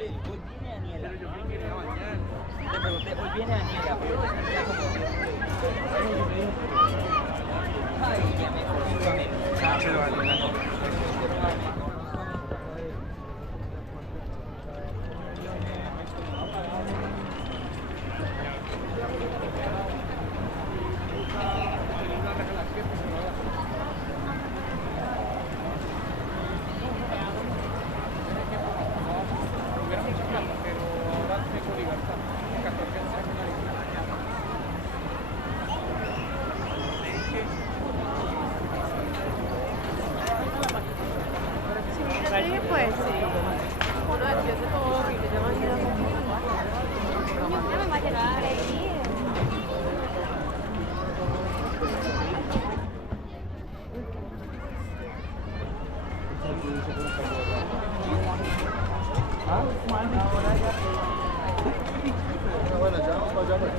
Hoy viene Daniela. Pero yo me quería bañar. Te pregunté, hoy viene Daniela, pero está como... Ay, ya me discúlpame. Ah, pero Daniela no. Sí, pues sí. Bueno, aquí hace todo horrible, demasiado. Ya me va a llegar ahí. Bueno, ya vamos para allá.